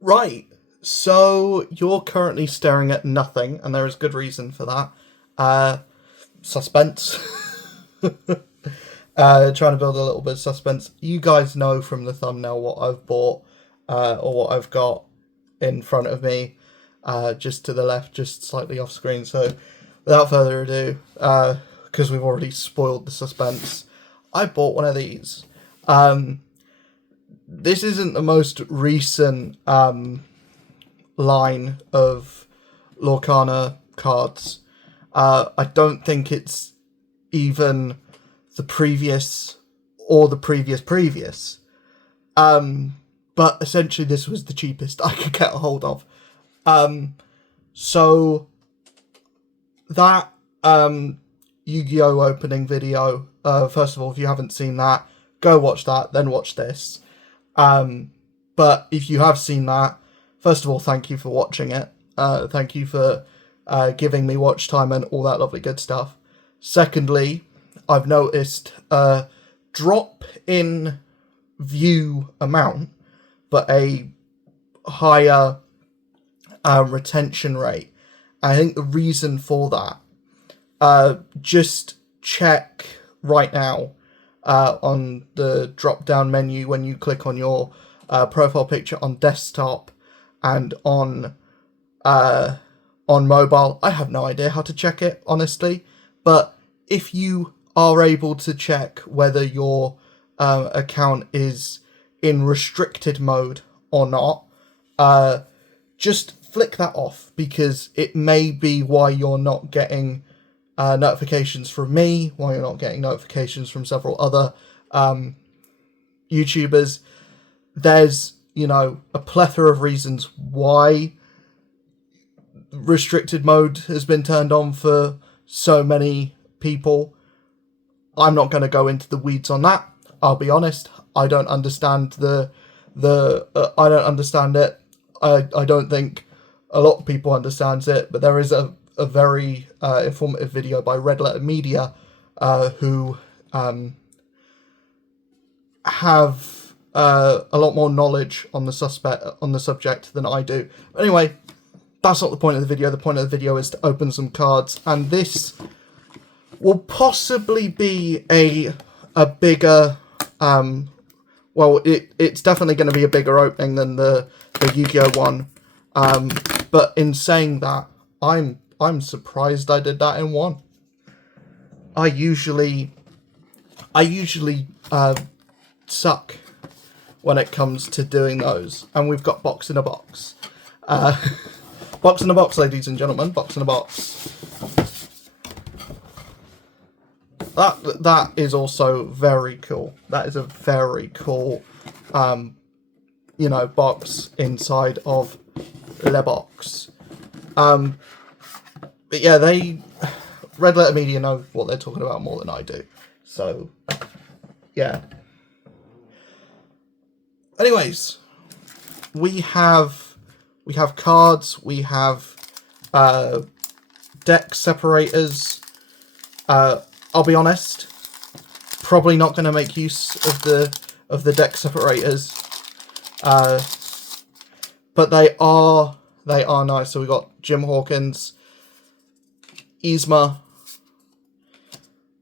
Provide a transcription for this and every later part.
Right, so you're currently staring at nothing, and there is good reason for that. Suspense. Trying to build a little bit of suspense. You guys know from the thumbnail what I've bought, or what I've got in front of me, just to the left, just slightly off screen. So, without further ado, because we've already spoiled the suspense, I bought one of these. This isn't the most recent line of Lorcana cards. I don't think it's even the previous or the previous. But essentially this was the cheapest I could get a hold of. So that Yu-Gi-Oh opening video, first of all, if you haven't seen that, go watch that, then watch this. But if you have seen that, first of all, thank you for watching it. Thank you for giving me watch time and all that lovely good stuff. Secondly, I've noticed a drop in view amount, but a higher retention rate. I think the reason for that, just check right now on the drop-down menu when you click on your profile picture on desktop and on mobile. I have no idea how to check it, honestly, but if you are able to check whether your account is in restricted mode or not, just flick that off, because it may be why you're not getting notifications from me, why you're not getting notifications from several other YouTubers. There's, a plethora of reasons why restricted mode has been turned on for so many people. I'm not going to go into the weeds on that. I'll be honest. I don't understand I don't understand it. I don't think a lot of people understands it, but there is a very informative video by Red Letter Media, who have a lot more knowledge on the subject than I do. But anyway, that's not the point of the video. The point of the video is to open some cards, and this will possibly be a bigger it's definitely going to be a bigger opening than the Yu-Gi-Oh one. But in saying that, I'm surprised I did that in one. I usually suck when it comes to doing those, and we've got box in a box. Box in a box, ladies and gentlemen, box in a box. That is also very cool. That is a very cool, box inside of the box. But yeah, Red Letter Media know what they're talking about more than I do. So, yeah. Anyways, we have cards, we have deck separators. I'll be honest, probably not going to make use of the deck separators, but they are nice. So we got Jim Hawkins, Yzma,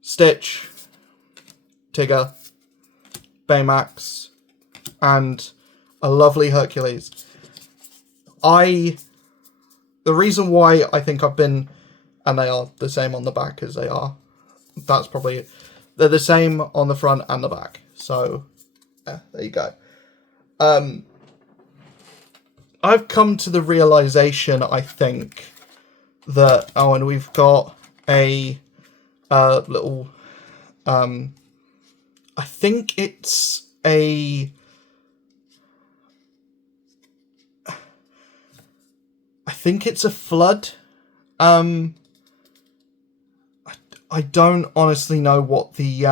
Stitch, Tigger, Baymax, and a lovely Hercules. The reason why I think I've been, and they are the same on the back as they are, that's probably it. They're the same on the front and the back. So, yeah, there you go. I've come to the realization, I think, that, and we've got a little, I think it's a, flood. I don't honestly know what the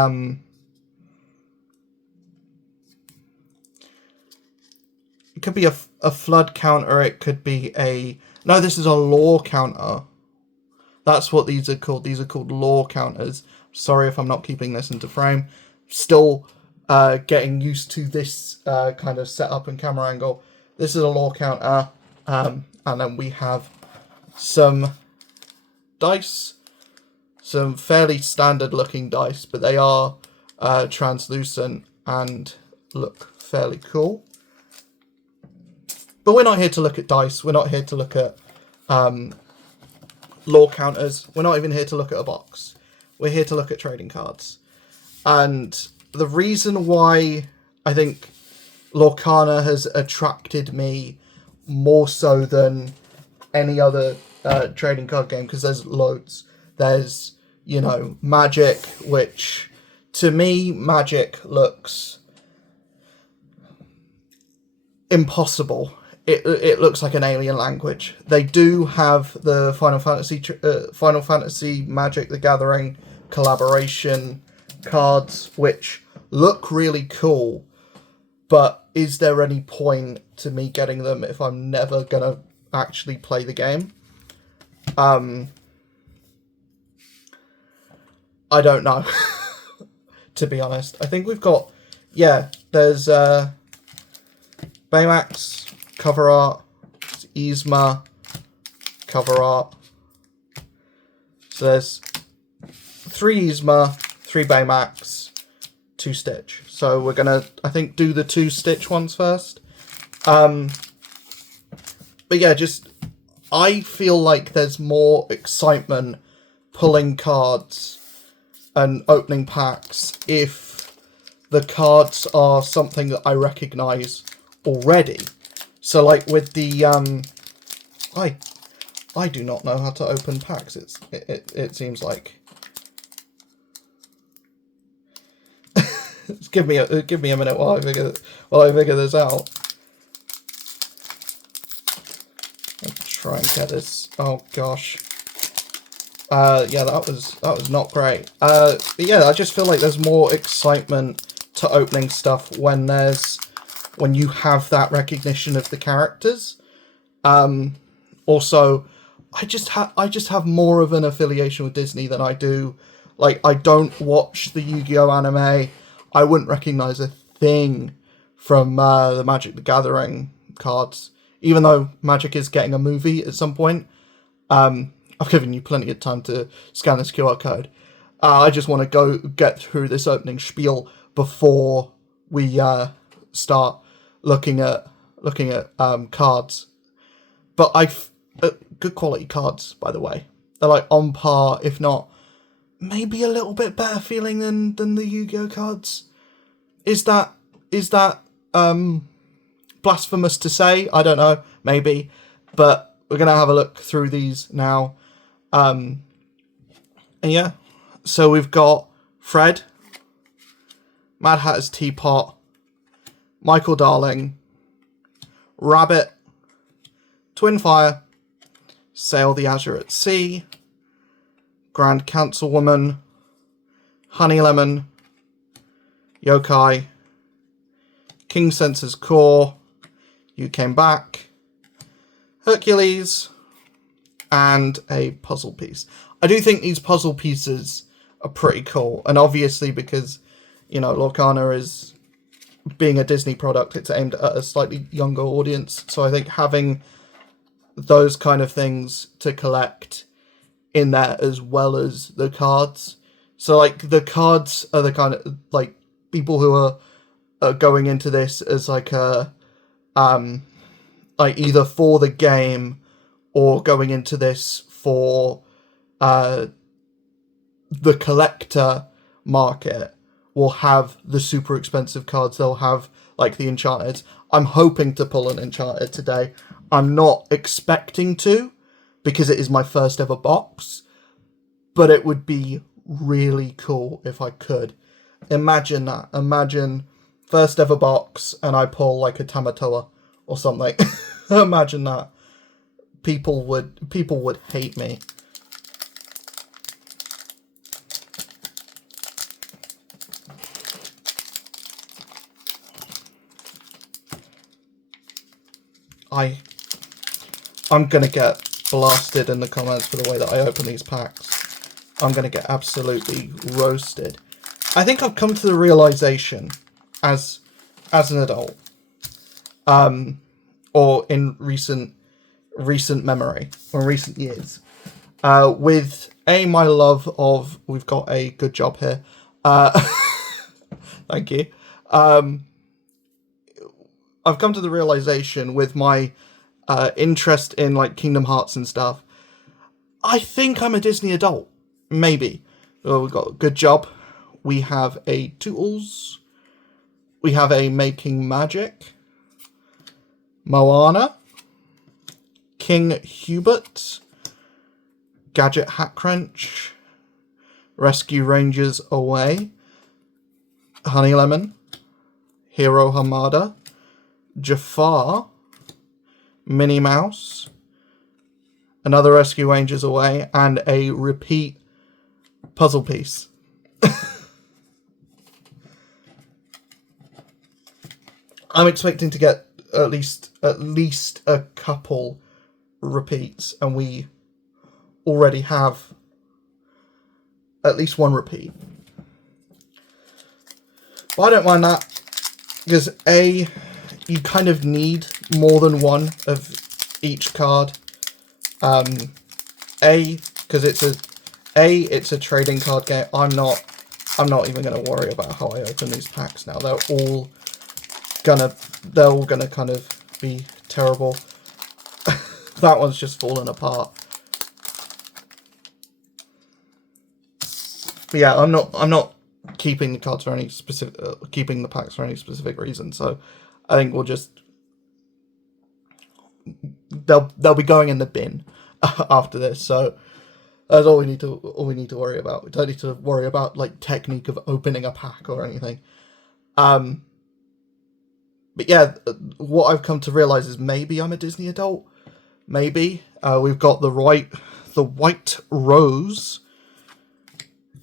it could be a flood counter. It could be no. This is a law counter. That's what these are called. These are called law counters. Sorry if I'm not keeping this into frame. Still getting used to this kind of setup and camera angle. This is a lore counter. And then we have some dice. Some fairly standard looking dice, but they are translucent and look fairly cool. But we're not here to look at dice. We're not here to look at lore counters. We're not even here to look at a box. We're here to look at trading cards. And the reason why I think Lorcana has attracted me more so than any other trading card game, because there's loads. There's, you know, Magic, which to me, Magic looks impossible. It looks like an alien language. They do have the Final Fantasy Magic the Gathering collaboration cards, which look really cool, but is there any point to me getting them if I'm never gonna actually play the game? I don't know. To be honest, I think we've got, yeah, there's Baymax cover art, Yzma cover art. So there's 3 Yzma, 3 Baymax, 2 Stitch. So we're gonna, I think, do the 2 Stitch ones first. But yeah, just I feel like there's more excitement pulling cards and opening packs if the cards are something that I recognise already. So like with the I do not know how to open packs. It seems like. give me a minute while I figure this out. Let's try and get this. Oh gosh. Yeah, that was not great. But yeah, I just feel like there's more excitement to opening stuff when you have that recognition of the characters. Also, I just have more of an affiliation with Disney than I do. Like, I don't watch the Yu-Gi-Oh anime. I wouldn't recognize a thing from the Magic the Gathering cards, even though Magic is getting a movie at some point. I've given you plenty of time to scan this QR code. I just want to go get through this opening spiel before we start looking at cards. But good quality cards, by the way. They're like on par, if not maybe a little bit better feeling than the Yu-Gi-Oh cards. Is that blasphemous to say? I don't know, maybe. But we're gonna have a look through these now. And yeah, so we've got Fred, Mad Hatter's Teapot, Michael Darling, Rabbit, Twinfire, Sail the Azure at Sea, Grand Councilwoman, Honey Lemon, Yokai, King Sensor's Core, You Came Back, Hercules, and a puzzle piece. I do think these puzzle pieces are pretty cool, and obviously because, you know, Lorcana is, being a Disney product, it's aimed at a slightly younger audience, so I think having those kind of things to collect in there as well as the cards. So like the cards are the kind of like people who are going into this as like a like either for the game or going into this for the collector market will have the super expensive cards. They'll have like the Enchanted. I'm hoping to pull an Enchanted today. I'm not expecting to, because it is my first ever box, but it would be really cool if I could. Imagine that. Imagine first ever box and I pull like a Tamatoa or something. Imagine that. People would hate me. I'm gonna get blasted in the comments for the way that I open these packs. I'm gonna get absolutely roasted. I think I've come to the realization as an adult, or in recent memory, or recent years. With my love of, we've got a good job here. Thank you. I've come to the realization with my interest in like Kingdom Hearts and stuff, I think I'm a Disney adult. Maybe. Well, we've got a good job. We have a Tootles. We have a Making Magic. Moana. King Hubert. Gadget Hat Crunch. Rescue Rangers Away. Honey Lemon. Hero Hamada. Jafar. Minnie Mouse. Another Rescue Rangers Away. And a repeat puzzle piece. I'm expecting to get at least a couple repeats, and we already have at least one repeat. But I don't mind that, because you kind of need more than one of each card. Because it's a trading card game. I'm not even gonna worry about how I open these packs now. They're all gonna kind of be terrible. That one's just fallen apart. But yeah, I'm not keeping the cards for any specific keeping the packs for any specific reason. So I think we'll just they'll be going in the bin after this. So that's all we need to worry about. We don't need to worry about like technique of opening a pack or anything. But yeah, what I've come to realize is maybe I'm a Disney adult. Maybe. We've got the White Rose,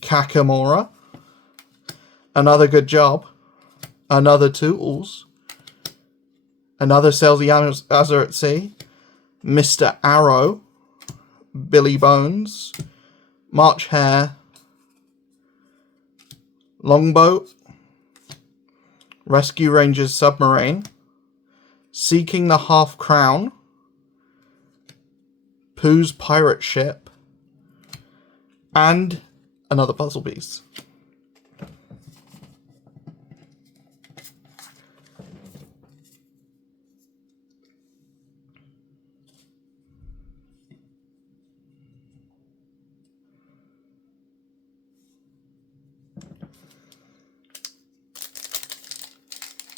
Kakamora, another good job, another Tootles, another Salesy Azure at Sea, Mr. Arrow, Billy Bones, March Hare, Longboat, Rescue Rangers Submarine, Seeking the Half Crown, Pooh's Pirate Ship, and another puzzle piece.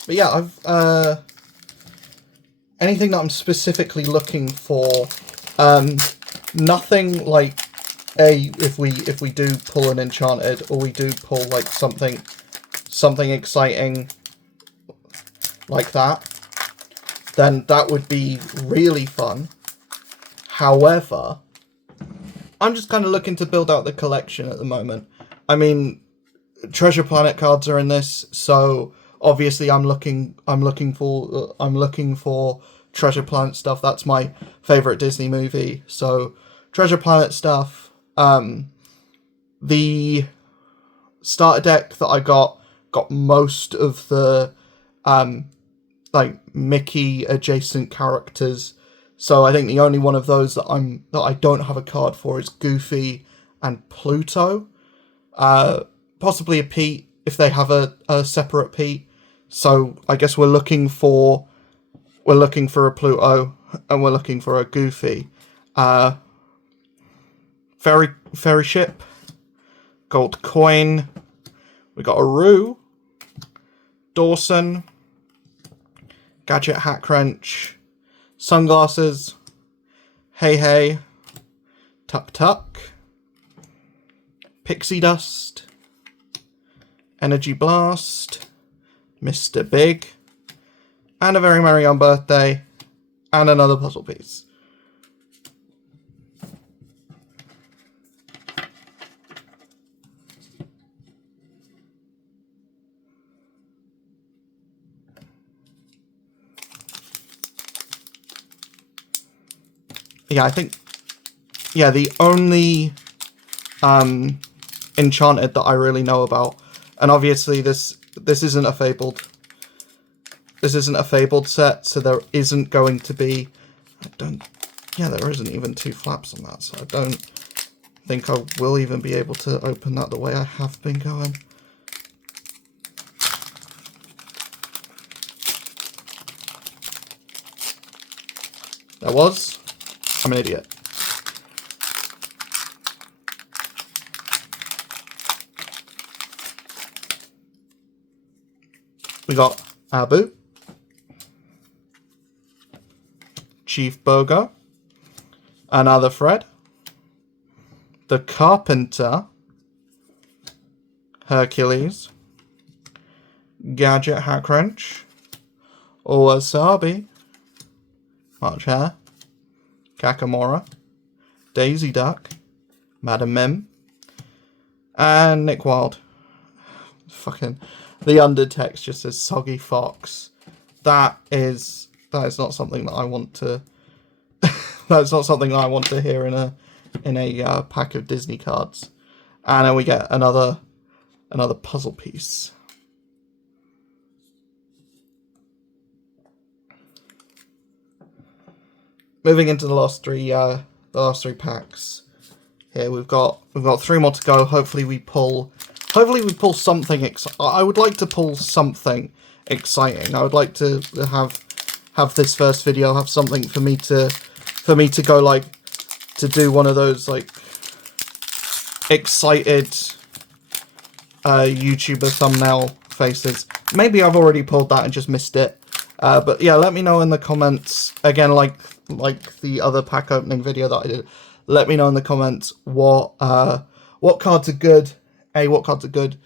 But yeah, I've anything that I'm specifically looking for, nothing like if we do pull an enchanted, or we do pull like something exciting like that, then that would be really fun. However, I'm just kind of looking to build out the collection at the moment. I mean, Treasure Planet cards are in this, so obviously I'm looking for Treasure Planet stuff. That's my favorite Disney movie. So Treasure Planet stuff. The starter deck that I got most of the like Mickey adjacent characters. So I think the only one of those that I don't have a card for is Goofy and Pluto. Possibly a Pete if they have a separate Pete. So I guess we're looking for a Pluto and we're looking for a Goofy. Ferry ship, gold coin. We got a Roo, Dawson, Gadget Hat Crunch, sunglasses, Hey, Tuck, Pixie Dust, Energy Blast, Mr. Big, and a Very Merry On Birthday, and another puzzle piece. Yeah, I think, the only Enchanted that I really know about, and obviously this isn't a Fabled This isn't a Fabled set, so there isn't going to be... Yeah, there isn't even 2 flaps on that, so I don't think I will even be able to open that the way I have been going. There was. I'm an idiot. We got Abu, Chief Bogo, another Fred, the Carpenter, Hercules, Gadget Hackwrench, Wasabi, March Hare, Kakamora, Daisy Duck, Madam Mim, and Nick Wilde. Fucking, the undertext just says Soggy Fox. That is not something that I want to. That's not something that I want to hear in a pack of Disney cards. And then we get another puzzle piece. Moving into the last three packs. Here we've got 3 more to go. Hopefully we pull something. I would like to pull something exciting. I would like to have this first video have something for me to go, like, to do one of those, like, excited YouTuber thumbnail faces. Maybe I've already pulled that and just missed it. But yeah, let me know in the comments, again, like the other pack opening video that I did. Let me know in the comments what cards are good. What cards are good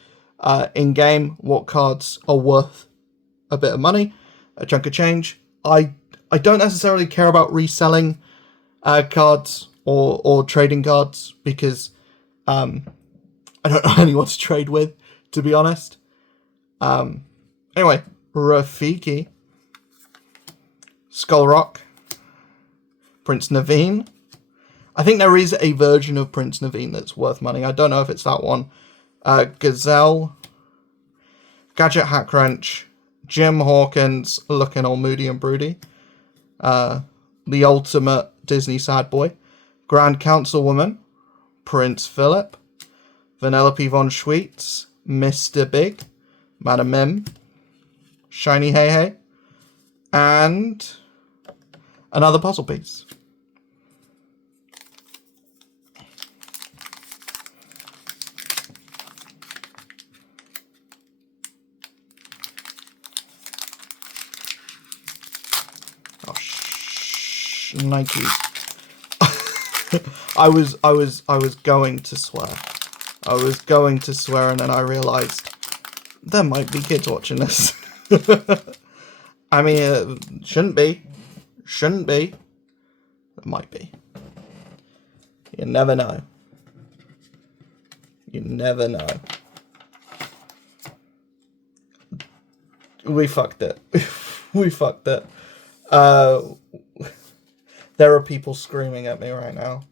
in game? What cards are worth a bit of money, a chunk of change? I don't necessarily care about reselling cards or trading cards because I don't know anyone to trade with, to be honest. Anyway, Rafiki, Skullrock, Prince Naveen. I think there is a version of Prince Naveen that's worth money. I don't know if it's that one. Gazelle, Gadget Hackwrench, Jim Hawkins, looking all moody and broody. The ultimate Disney sad boy. Grand Councilwoman, Prince Philip, Vanellope von Schweetz, Mr. Big, Madam Mim, Shiny Hey Hey, and another puzzle piece. Nike. I was going to swear. And then I realized there might be kids watching this. I mean, it shouldn't be. There might be. You never know. We fucked it. There are people screaming at me right now.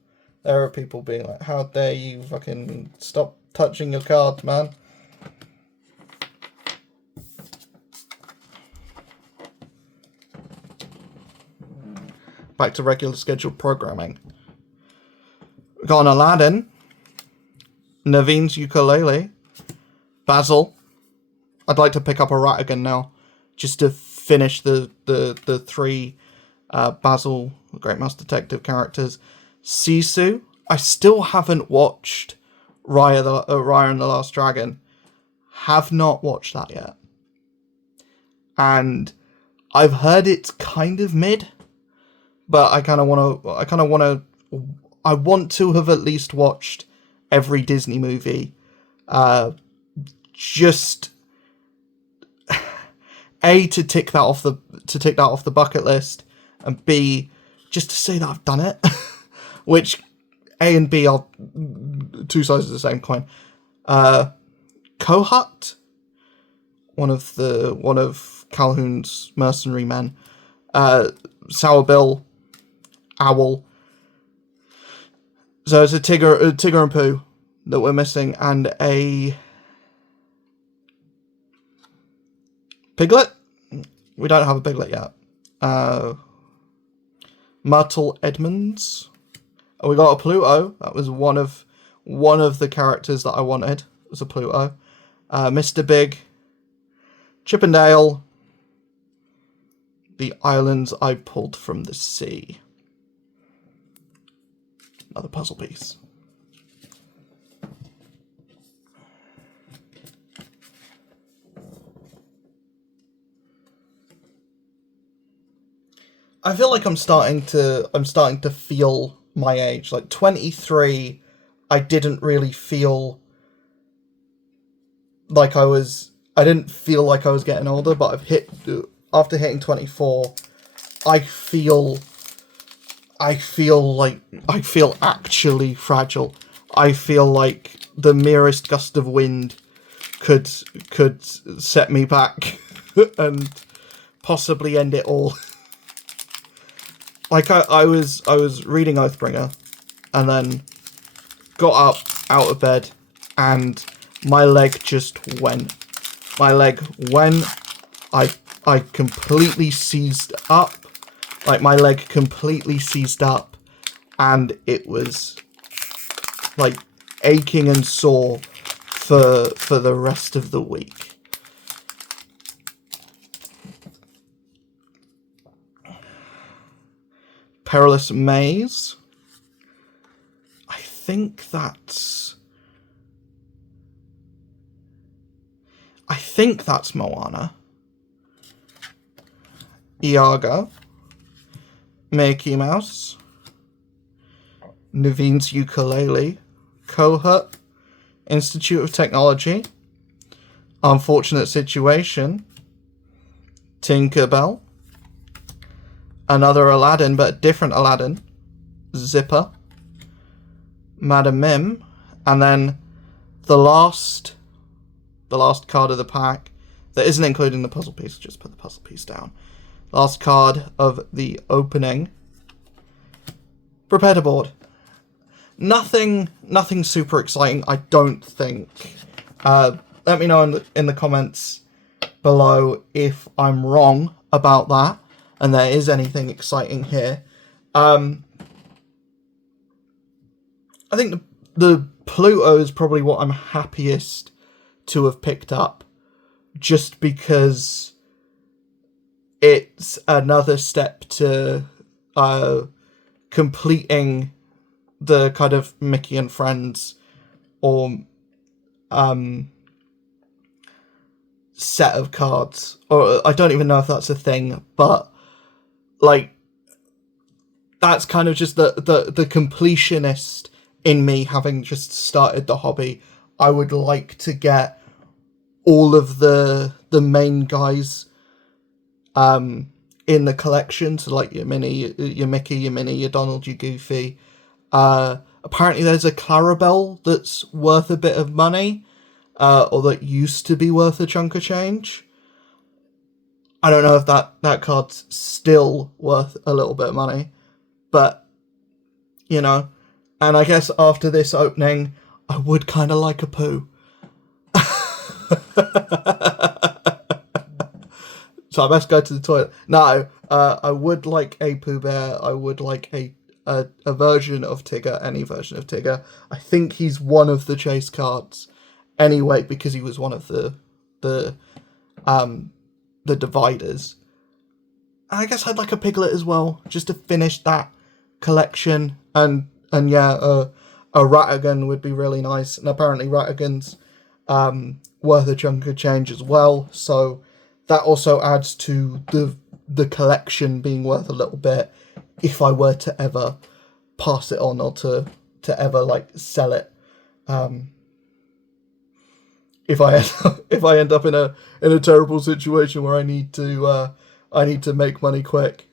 There are people being like, how dare you fucking stop touching your cards, man. Back to regular scheduled programming. We've got an Aladdin, Naveen's ukulele, Basil. I'd like to pick up a Ratigan now, just to finish the 3 Basil, the Great Mouse Detective characters. Sisu. I still haven't watched Raya and the Last Dragon. Have not watched that yet. And I've heard it's kind of mid, but I want to have at least watched every Disney movie, just A, to tick that off the bucket list, and B, just to say that I've done it. Which A and B are 2 sides of the same coin. Kohat, one of Calhoun's mercenary men. Sour Bill, Owl. So it's a Tigger and Pooh that we're missing, and a Piglet. We don't have a Piglet yet. Myrtle Edmonds. Oh, we got a Pluto. That was one of the characters that I wanted. It was a Pluto. Mr. Big. Chippendale. The islands I pulled from the sea. Another puzzle piece. I feel like I'm starting to feel my age. Like 23, I didn't really feel like I didn't feel like I was getting older, but after hitting 24, I feel actually fragile. I feel like the merest gust of wind could set me back and possibly end it all. Like I was reading Oathbringer, and then got up out of bed, and my leg just went. My leg went. I completely seized up. Like my leg completely seized up, and it was like aching and sore for the rest of the week. Perilous Maze. I think that's Moana. Iago. Mickey Mouse. Naveen's Ukulele. Kohut. Institute of Technology. Unfortunate Situation. Tinkerbell. Another Aladdin, but a different Aladdin. Zipper. Madam Mim. And then the last card of the pack that isn't including the puzzle piece. Just put the puzzle piece down. Last card of the opening. Prepare to board. Nothing super exciting, I don't think. Let me know in the comments below if I'm wrong about that and there is anything exciting here. I think the Pluto is probably what I'm happiest to have picked up, just because it's another step to completing the kind of Mickey and Friends or set of cards, or I don't even know if that's a thing, but like that's kind of just the completionist in me, having just started the hobby. I would like to get all of the main guys in the collection, so like your Minnie, your Mickey, your Minnie, your Donald, your Goofy. Apparently there's a Clarabelle that's worth a bit of money, or that used to be worth a chunk of change. I don't know if that card's still worth a little bit of money, but, you know. And I guess after this opening, I would kind of like a poo. So I best go to the toilet. No, I would like a Pooh Bear. I would like a version of Tigger, any version of Tigger. I think he's one of the chase cards anyway, because he was one of the dividers. I guess I'd like a Piglet as well, just to finish that collection. And yeah, a Ratigan would be really nice. And apparently Ratigan's worth a chunk of change as well. So that also adds to the collection being worth a little bit, if I were to ever pass it on, or to ever like sell it. If I end up in a terrible situation where I need to make money quick,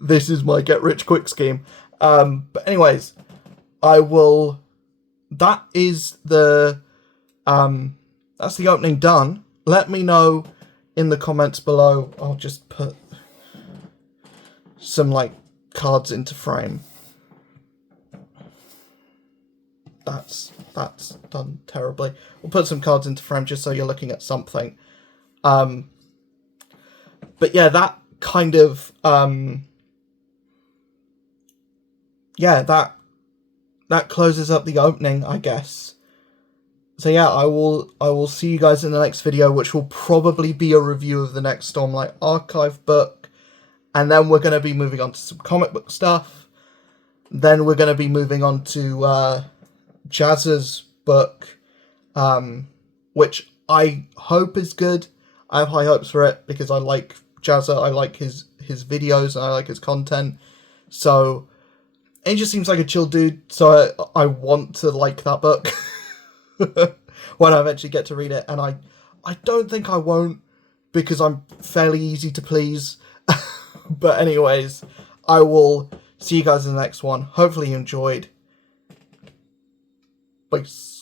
this is my get rich quick scheme. But anyways, that is that's the opening done. Let me know in the comments below. I'll just put some like cards into frame. That's done terribly. We'll put some cards into frame just so you're looking at something. But yeah, that kind of yeah, that closes up the opening, I guess. So yeah, I will see you guys in the next video, which will probably be a review of the next Stormlight Archive book, and then we're going to be moving on to some comic book stuff. Then we're going to be moving on to Jazz's book, which I hope is good. I have high hopes for it because I like Jazza, I like his videos, and I like his content. So he just seems like a chill dude, so I want to like that book when I eventually get to read it. And I don't think I won't, because I'm fairly easy to please. But anyways, I will see you guys in the next one. Hopefully you enjoyed. Peace.